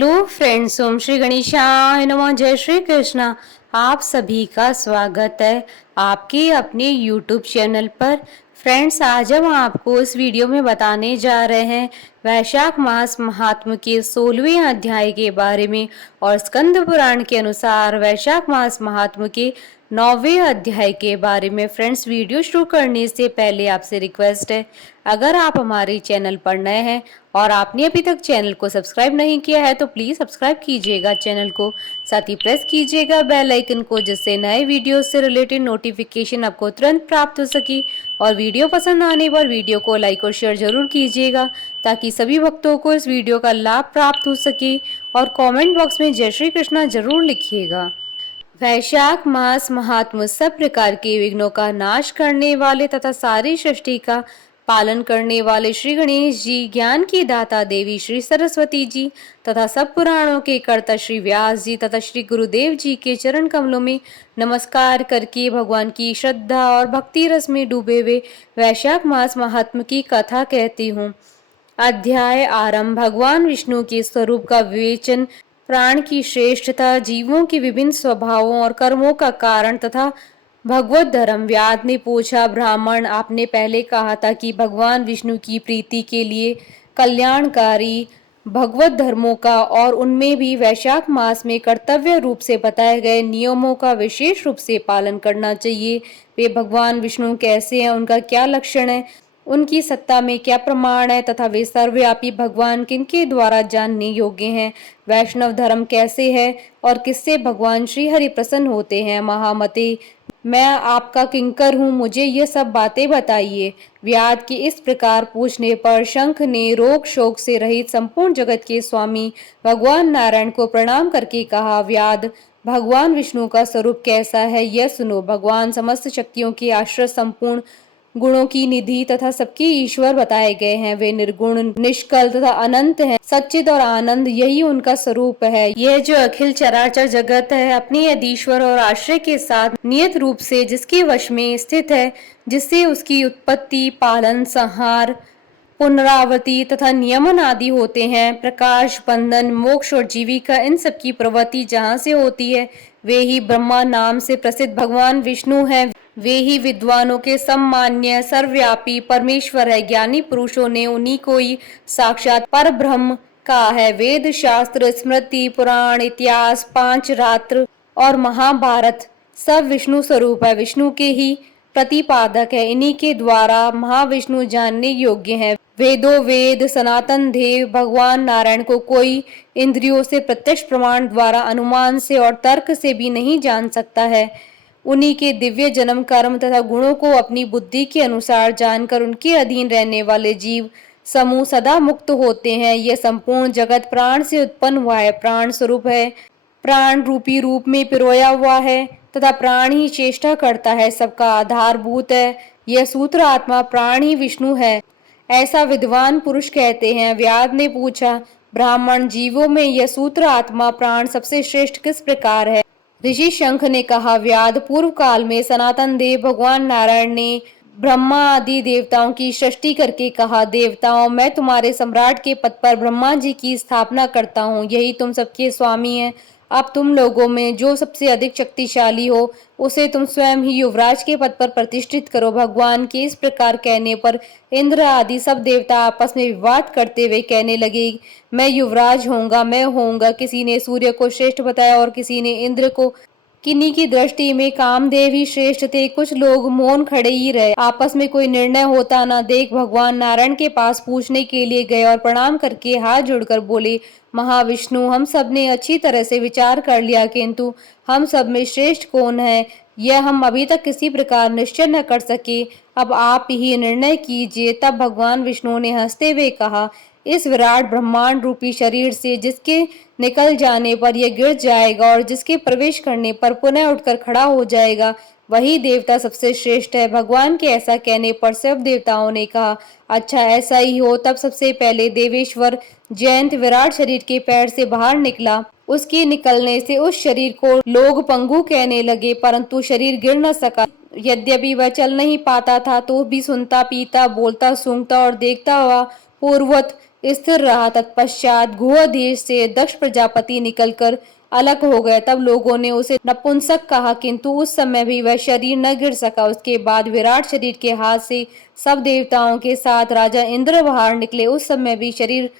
Hello friends, ओम श्री गणेशाय नमः। जय श्री कृष्णा। आप सभी का स्वागत है आपके अपने यूट्यूब चैनल पर। फ्रेंड्स, आज हम आपको इस वीडियो में बताने जा रहे हैं वैशाख मास महात्म के 16वें अध्याय के बारे में और स्कंद पुराण के अनुसार वैशाख मास महात्म के 9वें अध्याय के बारे में। फ्रेंड्स, वीडियो शुरू करने से पहले आपसे रिक्वेस्ट है, अगर आप हमारे चैनल पर नए हैं और आपने अभी तक चैनल को सब्सक्राइब नहीं किया है तो प्लीज सब्सक्राइब कीजिएगा चैनल को, साथ ही प्रेस कीजिएगा बेल आइकन को, जिससे नए वीडियो से रिलेटेड नोटिफिकेशन आपको तुरंत प्राप्त हो सके। और वीडियो पसंद आने पर वीडियो को लाइक और शेयर जरूर कीजिएगा ताकि सभी भक्तों को इस वीडियो का लाभ प्राप्त हो सके। और कमेंट बॉक्स में जय श्री कृष्णा जरूर लिखिएगा। वैशाख मास महात्म सब प्रकार के विघ्नों का नाश करने वाले तथा सारी सृष्टि का पालन करने वाले श्री गणेश जी, ज्ञान की दाता देवी श्री सरस्वती जी तथा सब पुराणों के कर्ता श्री व्यास जी तथा श्री गुरुदेव जी के चरण कमलों में नमस्कार करके भगवान की श्रद्धा और भक्ति रस में डूबे हुए वैशाख मास महात्म की कथा कहती हूँ। अध्याय आरंभ। भगवान विष्णु के स्वरूप का विवेचन, प्राण की श्रेष्ठता, जीवों के विभिन्न स्वभावों और कर्मों का कारण तथा भगवत धर्म। व्याध ने पूछा, ब्राह्मण, आपने पहले कहा था कि भगवान विष्णु की प्रीति के लिए कल्याणकारी भगवत धर्मों का और उनमें भी वैशाख मास में कर्तव्य रूप से बताए गए नियमों का विशेष रूप से पालन करना चाहिए। वे भगवान विष्णु कैसे हैं, उनका क्या लक्षण है, उनकी सत्ता में क्या प्रमाण है तथा वे सर्वव्यापी भगवान किनके द्वारा जानने योग्य हैं। वैष्णव धर्म कैसे है और किससे भगवान श्री हरि प्रसन्न होते हैं। महामते, मैं आपका किंकर हूँ, मुझे ये सब बातें बताइए। व्याध के इस प्रकार पूछने पर शंख ने रोग शोक से रहित संपूर्ण जगत के स्वामी भगवान नारायण को प्रणाम करके कहा, व्याध, भगवान विष्णु का स्वरूप कैसा है यह सुनो। भगवान समस्त शक्तियों के आश्रय, संपूर्ण गुणों की निधि तथा सबके ईश्वर बताए गए हैं। वे निर्गुण, निष्कल तथा अनंत हैं। सच्चिद और आनंद यही उनका स्वरूप है। यह जो अखिल चराचर जगत है अपने अधीश्वर और आश्रय के साथ नियत रूप से जिसके वश में स्थित है, जिससे उसकी उत्पत्ति, पालन, संहार, पुनरावृत्ति तथा नियमन आदि होते हैं। प्रकाश, बंधन, मोक्ष और जीविका, इन सबकी प्रवृत्ति जहाँ से होती है वे ही ब्रह्मा नाम से प्रसिद्ध भगवान विष्णु हैं। वे ही विद्वानों के सम्मान्य सर्वव्यापी परमेश्वर है। ज्ञानी पुरुषों ने उन्हीं को ही साक्षात पर ब्रह्म कहा है। वेद, शास्त्र, स्मृति, पुराण, इतिहास, पांच रात्र और महाभारत सब विष्णु स्वरूप है, विष्णु के ही प्रतिपादक है। इन्हीं के द्वारा महाविष्णु जानने योग्य है। वेदों वेद सनातन देव भगवान नारायण को कोई इंद्रियों से, प्रत्यक्ष प्रमाण द्वारा, अनुमान से और तर्क से भी नहीं जान सकता है। उन्हीं के दिव्य जन्म, कर्म तथा गुणों को अपनी बुद्धि के अनुसार जानकर उनके अधीन रहने वाले जीव समूह सदा मुक्त होते हैं। यह संपूर्ण जगत प्राण से उत्पन्न हुआ है, प्राण स्वरूप है, प्राण रूपी रूप में पिरोया हुआ है तथा प्राण ही चेष्टा करता है, सबका आधारभूत है। यह सूत्र आत्मा प्राण ही विष्णु है, ऐसा विद्वान पुरुष कहते हैं। व्याध ने पूछा, ब्राह्मण, जीवों में यह सूत्र आत्मा प्राण सबसे श्रेष्ठ किस प्रकार है। ऋषि शंख ने कहा, व्याध, पूर्व काल में सनातन देव भगवान नारायण ने ब्रह्मा आदि देवताओं की सृष्टि करके कहा, देवताओं, मैं तुम्हारे सम्राट के पद पर ब्रह्मा जी की स्थापना करता हूँ, यही तुम सबके स्वामी हैं। अब तुम लोगों में जो सबसे अधिक शक्तिशाली हो उसे तुम स्वयं ही युवराज के पद पर प्रतिष्ठित करो। भगवान के इस प्रकार कहने पर इंद्र आदि सब देवता आपस में विवाद करते हुए कहने लगे, मैं युवराज होऊंगा, मैं होऊंगा। किसी ने सूर्य को श्रेष्ठ बताया और किसी ने इंद्र को। किन्हीं की दृष्टि में कामदेव ही श्रेष्ठ थे। कुछ लोग मौन खड़े ही रहे, आपस में कोई निर्णय होता न देख भगवान नारायण के पास पूछने के लिए गए और प्रणाम करके हाथ जोड़कर बोले, महाविष्णु, हम सब ने अच्छी तरह से विचार कर लिया, किंतु हम सब में श्रेष्ठ कौन है यह हम अभी तक किसी प्रकार निश्चय न कर सके। अब आप ही निर्णय कीजिए। तब भगवान विष्णु ने हंसते हुए कहा, इस विराट ब्रह्मांड रूपी शरीर से जिसके निकल जाने पर यह गिर जाएगा और जिसके प्रवेश करने पर पुनः उठकर खड़ा हो जाएगा, वही देवता सबसे श्रेष्ठ है। भगवान के ऐसा कहने पर सब देवताओं ने कहा, अच्छा ऐसा ही हो। तब सबसे पहले देवेश्वर जयंत विराट शरीर के पैर से बाहर निकला। उसके निकलने से उस शरीर को लोग पंगु कहने लगे, परंतु शरीर गिर न सका। यद्यपि वह चल नहीं पाता था तो भी सुनता, पीता, बोलता, सूंघता और देखता हुआ पूर्ववत स्थिर रहा। तत्पश्चात गुह देश से दक्ष प्रजापति निकलकर अलग हो गए। तब लोगों ने उसे नपुंसक कहा, किंतु उस समय भी वह शरीर न गिर सका। उसके बाद विराट शरीर के हाथ से सब देवताओं के साथ राजा इंद्र बाहर निकले। उस समय भी शरीर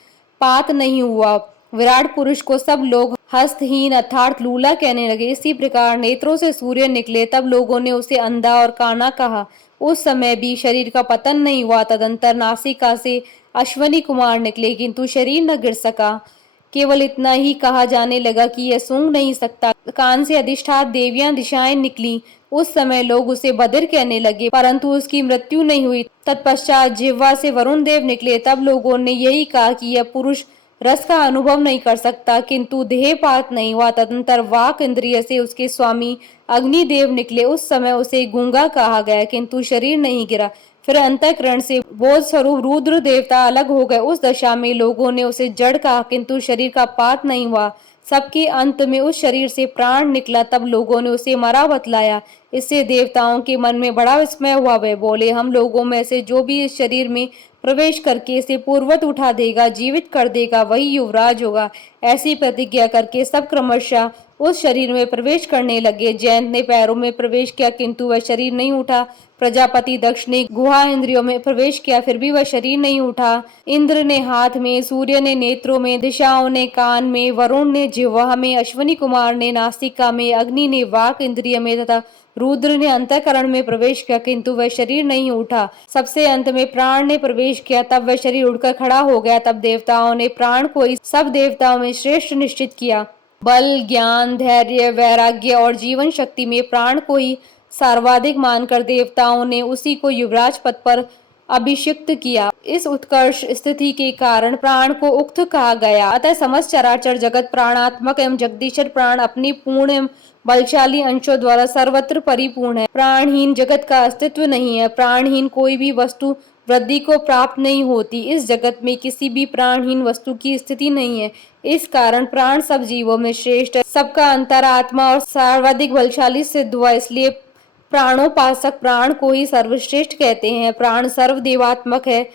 पात नहीं हुआ। विराट पुरुष को सब लोग हस्तहीन अर्थात लूला कहने लगे। इसी प्रकार नेत्रों से सूर्य निकले। तब लोगों ने उसे अंधा और काना कहा। उस समय भी शरीर का पतन नहीं हुआ। तदंतर नासिका से अश्वनी कुमार निकले, किंतु शरीर न गिर सका। केवल इतना ही कहा जाने लगा कि यह सूंघ नहीं सकता। कान से अधिष्ठात देवियां दिशाएं निकली। उस समय लोग उसे बधिर कहने लगे, परंतु उसकी मृत्यु नहीं हुई। तत्पश्चात जिह्वा से वरुण देव निकले। तब लोगों ने यही कहा कि यह पुरुष रस का अनुभव नहीं कर सकता, किंतु देहपात नहीं हुआ। तदंतर वाक इंद्रिय से उसके स्वामी अग्निदेव निकले। उस समय उसे गूंगा कहा गया, किंतु शरीर नहीं गिरा। फिर अंतःकरण से बोध स्वरूप रुद्र देवता अलग हो गए। उस दशा में लोगों ने उसे जड़ कहा, किंतु शरीर का पात नहीं हुआ। सबके अंत में उस शरीर से प्राण निकला। तब लोगों ने उसे मरा बतलाया। इससे देवताओं के मन में बड़ा विस्मय हुआ। वे बोले, हम लोगों में से जो भी इस शरीर में प्रवेश करके इसे पूर्वत उठा देगा, जीवित कर देगा, वही युवराज होगा। ऐसी प्रतिज्ञा करके सब क्रमशः उस शरीर में प्रवेश करने लगे। जयंत ने पैरों में प्रवेश किया, किंतु वह शरीर नहीं उठा। प्रजापति दक्ष ने गुहा इंद्रियों में प्रवेश किया, फिर भी वह शरीर नहीं उठा। इंद्र ने हाथ में, सूर्य ने नेत्रों में, दिशाओं ने कान में, वरुण ने जिह्वा में, अश्वनी कुमार ने नासिका में, अग्नि ने वाक इंद्रिय में तथा रुद्र ने अंतःकरण में प्रवेश किया, किंतु वह शरीर नहीं उठा। सबसे अंत में प्राण ने प्रवेश किया। तब वह शरीर उठकर खड़ा हो गया। तब देवताओं ने प्राण को ही सब देवताओं में श्रेष्ठ निश्चित किया। बल, ज्ञान, धैर्य, वैराग्य और जीवन शक्ति में प्राण को ही सर्वाधिक मानकर देवताओं ने उसी को युवराज पद पर अभिषिक्त किया। इस उत्कर्ष स्थिति के कारण प्राण को उक्त कहा गया। अतः समस्त चराचर जगत प्राणात्मक एवं जगदीश्वर प्राण अपनी पूर्ण एवं बलशाली अंशों द्वारा सर्वत्र परिपूर्ण है। प्राणहीन जगत का अस्तित्व नहीं है। प्राणहीन कोई भी वस्तु वृद्धि को प्राप्त नहीं होती। इस जगत में किसी भी प्राणहीन वस्तु की स्थिति नहीं है। इस कारण प्राण सब जीवों में श्रेष्ठ है। सबका अंतरात्मा और सर्वाधिक बलशाली सिद्ध हुआ। इसलिए प्राणोपासक प्राण को ही सर्वश्रेष्ठ कहते हैं। प्राण सर्वदेवात्मक है।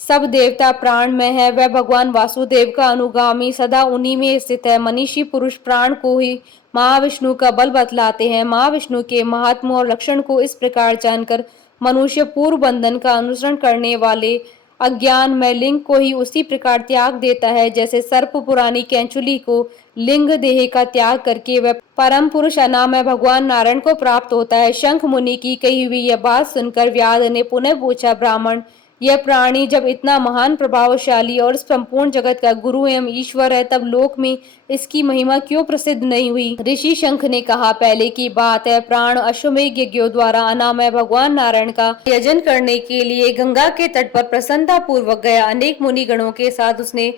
सब देवता प्राण में है। वह भगवान वासुदेव का अनुगामी सदा उन्हीं में स्थित है। मनीषी पुरुष प्राण को ही महाविष्णु का बल बतलाते हैं। महाविष्णु के महात्मा और लक्षण को इस प्रकार जानकर मनुष्य पूर्व बंधन का अनुसरण करने वाले अज्ञान में लिंग को ही उसी प्रकार त्याग देता है, जैसे सर्प पुरानी कैंचुली को लिंग देह का त्याग करके वह परम पुरुष अनामय भगवान नारायण को प्राप्त होता है। शंख मुनि की कही हुई यह बात सुनकर व्याध ने पुनः पूछा, ब्राह्मण, यह प्राणी जब इतना महान प्रभावशाली और संपूर्ण जगत का गुरु एवं ईश्वर है, तब लोक में इसकी महिमा क्यों प्रसिद्ध नहीं हुई? ऋषि शंख ने कहा, पहले की बात है, प्राण अश्वमेघ यज्ञों द्वारा अनामय भगवान नारायण का यजन करने के लिए गंगा के तट पर प्रसन्नता पूर्वक गया। अनेक मुनिगणों के साथ उसने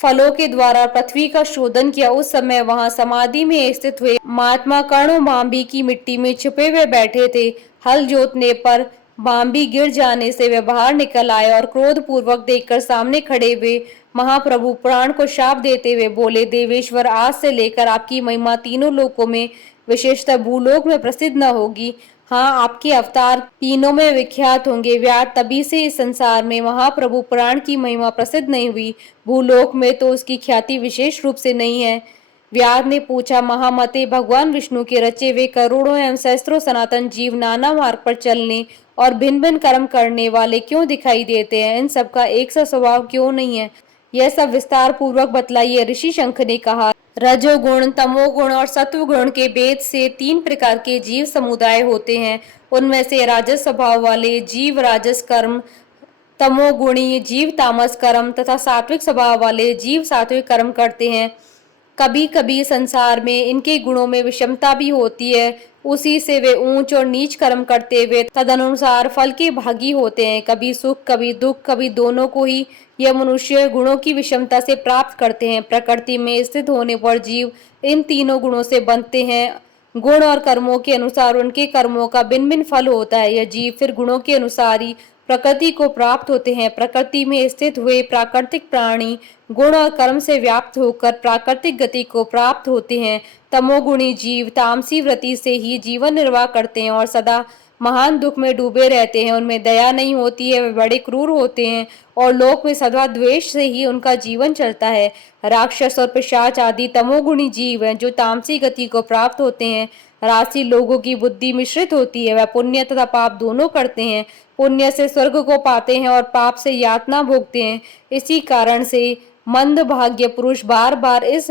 फलों के द्वारा पृथ्वी का शोधन किया। उस समय वहां समाधि में स्थित हुए महात्मा कर्ण बांबी की मिट्टी में छुपे हुए बैठे थे। हल जोतने पर बांबी गिर जाने से वे बाहर निकल आए और क्रोध पूर्वक देखकर सामने खड़े हुए महाप्रभु प्राण को शाप देते हुए बोले, देवेश्वर, आज से लेकर आपकी महिमा तीनों लोकों में विशेषतः भूलोक में प्रसिद्ध न होगी। हाँ, आपके अवतार तीनों में विख्यात होंगे। व्याध, तभी से इस संसार में महाप्रभु पुराण की महिमा प्रसिद्ध नहीं हुई। भूलोक में तो उसकी ख्याति विशेष रूप से नहीं है। व्याध ने पूछा, महामते, भगवान विष्णु के रचे वे करोड़ों एवं सहस्त्रों सनातन जीव नाना मार्ग पर चलने और भिन्न भिन्न कर्म करने वाले क्यों दिखाई देते हैं? इन सबका एक सा स्वभाव क्यों नहीं है? यह सब विस्तार पूर्वक बतलाइए। ऋषि शंख ने कहा, रजोगुण, तमोगुण और सत्वगुण के भेद से तीन प्रकार के जीव समुदाय होते हैं। उनमें से राजस स्वभाव वाले जीव राजस कर्म, तमोगुणी जीव तामस कर्म तथा सात्विक स्वभाव वाले जीव सात्विक कर्म करते हैं। कभी कभी संसार में इनके गुणों में विषमता भी होती है। उसी से वे ऊंच और नीच कर्म करते हुए तदनुसार फल के भागी होते हैं। कभी सुख, कभी दुख, कभी दोनों को ही यह मनुष्य गुणों की विषमता से प्राप्त करते हैं। प्रकृति में स्थित होने पर जीव इन तीनों गुणों से बनते हैं। गुण और कर्मों के अनुसार उनके कर्मों का भिन्न भिन्न फल होता है। यह जीव फिर गुणों के अनुसार ही प्रकृति को प्राप्त होते हैं। प्रकृति में स्थित हुए प्राकृतिक प्राणी गुण और कर्म से व्याप्त होकर प्राकृतिक गति को प्राप्त होते हैं। तमोगुणी जीव तामसी वृत्ति से ही जीवन निर्वाह करते हैं और सदा महान दुख में डूबे रहते हैं, उनमें दया नहीं होती है, वे बड़े क्रूर होते हैं और लोक में सदा द्वेष से ही उनका जीवन चलता है। राक्षस और पिशाच आदि तमोगुणी जीव हैं जो तामसी गति को प्राप्त होते हैं। राशि लोगों की बुद्धि मिश्रित होती है, वह पुण्य तथा पाप दोनों करते हैं। पुण्य से स्वर्ग को पाते हैं और पाप से यातना भोगते हैं। इसी कारण से मंद भाग्य पुरुष बार बार इस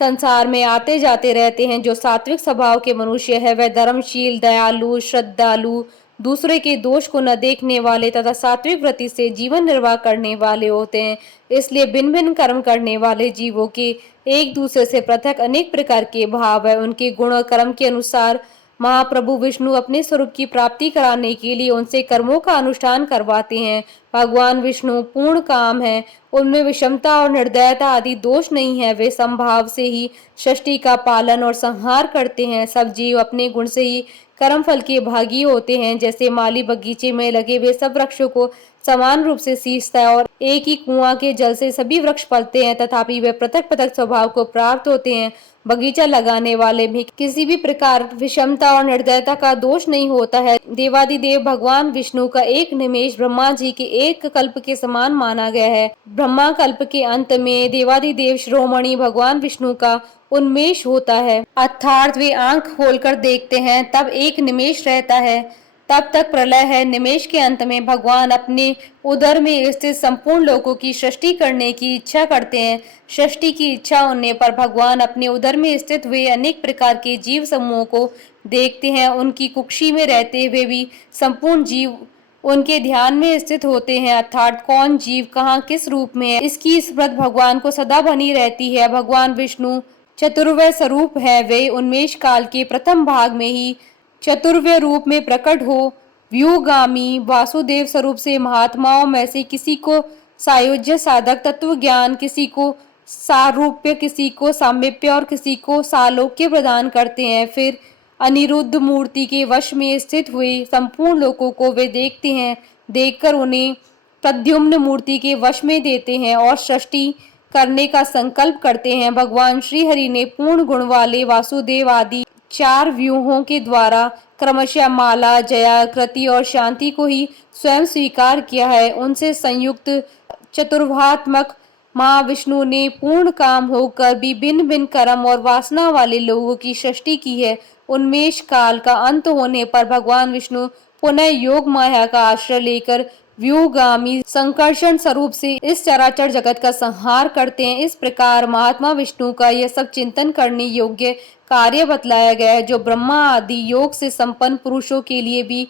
संसार में आते जाते रहते हैं। जो सात्विक स्वभाव के मनुष्य है वह धर्मशील, दयालु, श्रद्धालु, दूसरे के दोष को न देखने वाले तथा सात्विक वृत्ति से जीवन निर्वाह करने वाले होते हैं। इसलिए भिन्न भिन्न कर्म करने वाले जीवों के एक दूसरे से पृथक अनेक प्रकार के भाव है। उनके गुण और कर्म के अनुसार महाप्रभु विष्णु अपने स्वरूप की प्राप्ति कराने के लिए उनसे कर्मों का अनुष्ठान करवाते हैं। भगवान विष्णु पूर्ण काम है, उनमें विषमता और निर्दयता आदि दोष नहीं है। वे समभाव से ही सृष्टि का पालन और संहार करते हैं। सब जीव अपने गुण से ही कर्म फल के भागी होते हैं। जैसे माली बगीचे में लगे वे सब वृक्षों को समान रूप से सींचता है और एक ही कुआं के जल से सभी वृक्ष फलते हैं, तथापि वे पृथक पृथक स्वभाव को प्राप्त होते हैं। बगीचा लगाने वाले में किसी भी प्रकार विषमता और निर्दयता का दोष नहीं होता है। देवादिदेव भगवान विष्णु का एक निमेष ब्रह्मा जी के एक कल्प के समान माना गया है। ब्रह्मा कल्प के अंत में देवादिदेव शिरोमणि भगवान विष्णु का उन्मेष होता है, अर्थात वे आंख खोलकर देखते हैं तब एक निमेष रहता है, तब तक प्रलय है। निमेष के अंत में भगवान अपने उदर में स्थित संपूर्ण लोकों की सृष्टि करने की इच्छा करते हैं। सृष्टि की इच्छा होने पर भगवान अपने उदर में स्थित हुए अनेक प्रकार के जीव समूहों को देखते हैं। उनकी कुक्षी में रहते हुए भी संपूर्ण जीव उनके ध्यान में स्थित होते हैं, अर्थात कौन जीव कहाँ किस रूप में है इसकी स्मृति भगवान को सदा बनी रहती है। भगवान विष्णु चतुर्वय स्वरूप है। वे उन्मेष काल के प्रथम भाग में ही चतुर्व्य रूप में प्रकट हो व्यूगामी वासुदेव स्वरूप से महात्माओं में से किसी को सायुज्य साधक तत्व ज्ञान, किसी को सारूप्य, किसी को सामीप्य और किसी को सालोक्य प्रदान करते हैं। फिर अनिरुद्ध मूर्ति के वश में स्थित हुए संपूर्ण लोकों को वे देखते हैं, देखकर उन्हें प्रद्युम्न मूर्ति के वश में देते हैं और सृष्टि करने का संकल्प करते हैं। भगवान श्री हरि ने पूर्ण गुण वाले वासुदेव आदि 4 व्यूहों के द्वारा क्रमशः माला, जया, कृति और शांति को ही स्वयं स्वीकार किया है। उनसे संयुक्त चतुर्भात्मक महाविष्णु ने पूर्ण काम होकर भी भिन्न भिन्न कर्म और वासना वाले लोगों की सृष्टि की है। उन्मेष काल का अंत होने पर भगवान विष्णु पुनः योग माया का आश्रय लेकर व्यूगामी संकर्षण स्वरूप से इस चराचर जगत का संहार करते हैं। इस प्रकार महात्मा विष्णु का यह सब चिंतन करने योग्य कार्य बतलाया गया है, जो ब्रह्मा आदि योग से संपन्न पुरुषों के लिए भी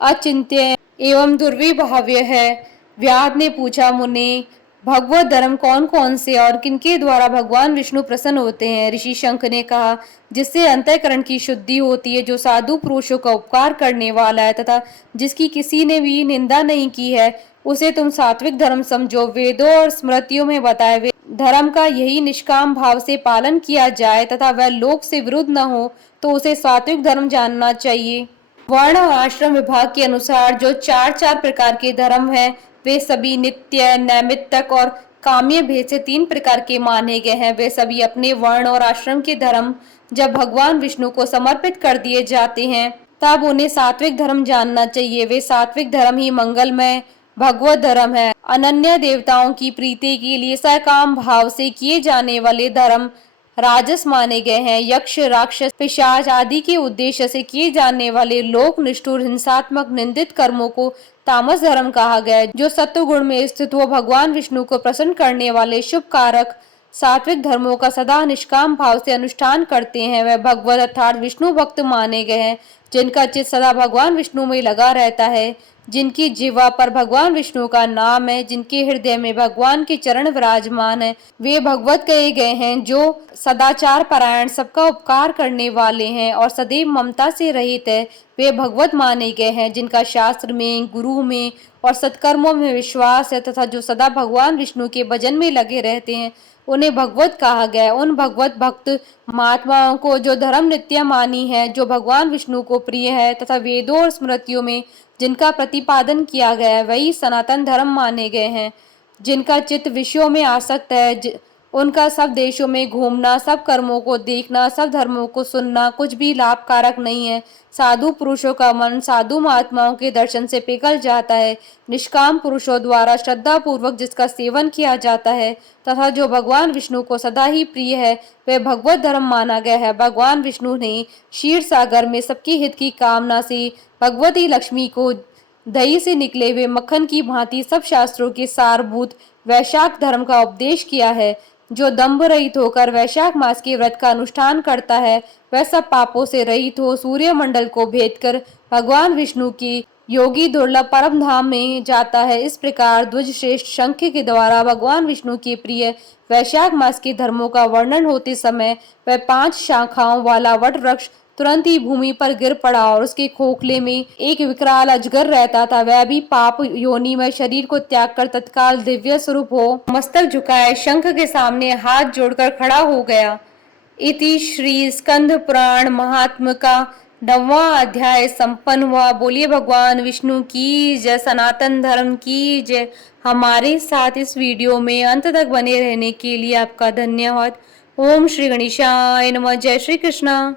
अचिंत्य एवं दुर्विभाव्य है। व्याध ने पूछा, मुने भगवत धर्म कौन कौन से और किनके द्वारा भगवान विष्णु प्रसन्न होते हैं? ऋषि शंख ने कहा, जिससे अंतःकरण की शुद्धि होती है, जो साधु पुरुषों का उपकार करने वाला है तथा जिसकी किसी ने भी निंदा नहीं की है, उसे तुम सात्विक धर्म समझो। वेदों और स्मृतियों में बताए हुए धर्म का यही निष्काम भाव से पालन किया जाए तथा वह लोक से विरुद्ध न हो तो उसे सात्विक धर्म जानना चाहिए। वर्ण और आश्रम विभाग के अनुसार जो 4 प्रकार के धर्म हैं, वे सभी नित्य, नैमित्तिक और काम्य भेद से 3 प्रकार के माने गए हैं। वे सभी अपने वर्ण और आश्रम के धर्म जब भगवान विष्णु को समर्पित कर दिए जाते हैं तब उन्हें सात्विक धर्म जानना चाहिए। वे सात्विक धर्म ही मंगलमय भगवत धर्म है। अनन्य देवताओं की प्रीति के लिए सकाम भाव से किए जाने वाले धर्म राजस माने गए हैं। यक्ष, राक्षस, पिशाच आदि के उद्देश्य से किए जाने वाले लोक निष्ठुर, हिंसात्मक, निंदित कर्मों को तामस धर्म कहा गया है। जो सत्व गुण में स्थित हो भगवान विष्णु को प्रसन्न करने वाले शुभ कारक सात्विक धर्मों का सदा निष्काम भाव से अनुष्ठान करते हैं, वह भगवत अर्थात विष्णु भक्त माने गए हैं। जिनका चित्त सदा भगवान विष्णु में लगा रहता है, जिनकी जिह्वा पर भगवान विष्णु का नाम है, जिनके हृदय में भगवान के चरण विराजमान है, वे भगवत कहे गए हैं। जो सदाचार परायण, सबका उपकार करने वाले हैं और सदैव ममता से रहित है, वे भगवत माने गए हैं। जिनका शास्त्र में, गुरु में और सत्कर्मों में विश्वास है तथा जो सदा भगवान विष्णु के भजन में लगे रहते हैं, उन्हें भगवत कहा गया है। उन भगवत भक्त महात्माओं को जो धर्म नित्य मानी है, जो भगवान विष्णु को प्रिय है तथा वेदों और स्मृतियों में जिनका प्रतिपादन किया गया है, वही सनातन धर्म माने गए हैं। जिनका चित्त विषयों में आसक्त है, उनका सब देशों में घूमना, सब कर्मों को देखना, सब धर्मों को सुनना कुछ भी लाभकारक नहीं है। साधु पुरुषों का मन साधु महात्माओं के दर्शन से पिघल जाता है। निष्काम पुरुषों द्वारा श्रद्धा पूर्वक जिसका सेवन किया जाता है तथा जो भगवान विष्णु को सदा ही प्रिय है, वह भगवत धर्म माना गया है। भगवान विष्णु ने क्षीर सागर में सबकी हित की कामना से भगवती लक्ष्मी को दही से निकले हुए मक्खन की भांति सब शास्त्रों के सारभूत वैशाख धर्म का उपदेश किया है। जो दंभ रहित होकर वैशाख मास के व्रत का अनुष्ठान करता है, वह सब पापों से रहित हो सूर्य मंडल को भेद कर भगवान विष्णु की योगी दुर्लभ परम धाम में जाता है। इस प्रकार ध्वज श्रेष्ठ शंख के द्वारा भगवान विष्णु के प्रिय वैशाख मास के धर्मों का वर्णन होते समय वह 5 शाखाओं वाला वट वृक्ष तुरंत ही भूमि पर गिर पड़ा और उसके खोखले में एक विकराल अजगर रहता था। वह भी पाप योनि में शरीर को त्याग कर तत्काल दिव्य स्वरूप हो मस्तक झुकाए शंख के सामने हाथ जोड़कर खड़ा हो गया। इति श्री स्कंद पुराण महात्म का 9वां अध्याय संपन्न हुआ। बोलिए भगवान विष्णु की जय, सनातन धर्म की जय। हमारे साथ इस वीडियो में अंत तक बने रहने के लिए आपका धन्यवाद। ओम श्री गणेशाय नमः। जय श्री कृष्णा।